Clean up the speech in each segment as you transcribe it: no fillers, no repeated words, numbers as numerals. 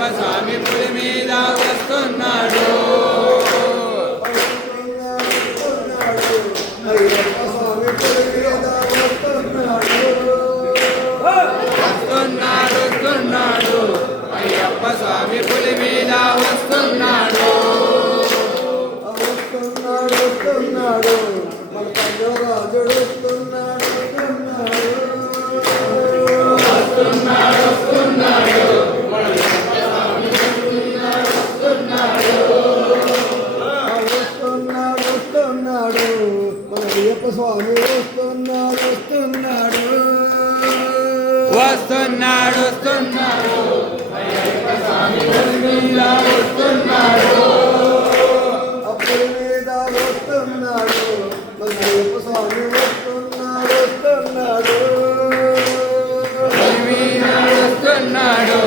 అయ్యప్ప స్వామి పులి మీద వస్తున్నాడు. వస్తున్నాడు అయ్యప్ప స్వామి పులి మీద వస్తున్నాడు. వస్తున్నాడు మన రాజుడు వస్తున్నాడు. మన అయ్యప్ప స్వామి వస్తున్నాడు. అయ్యప్ప స్వామి పులి మీద వస్తున్నాడు. అప్పుల మీద వస్తున్నాడు. మన అయ్యప్ప స్వామి వస్తున్నాడు.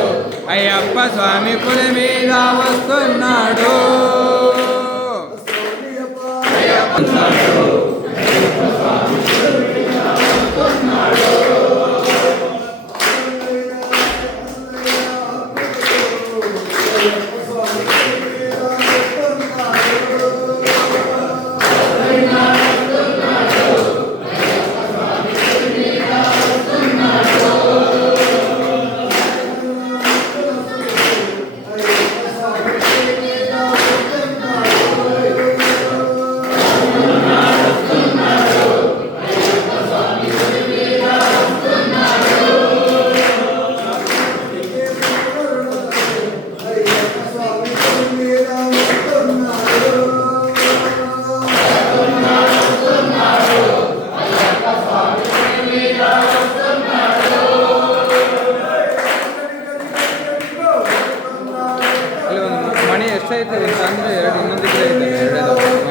అయ్యప్ప స్వామి పులి మీద వస్తున్నాడు. ಮಣಿ ಎಷ್ಟಾಯ್ತು ಅಂದ್ರೆ 2 ಇನ್ನೊಂದು 2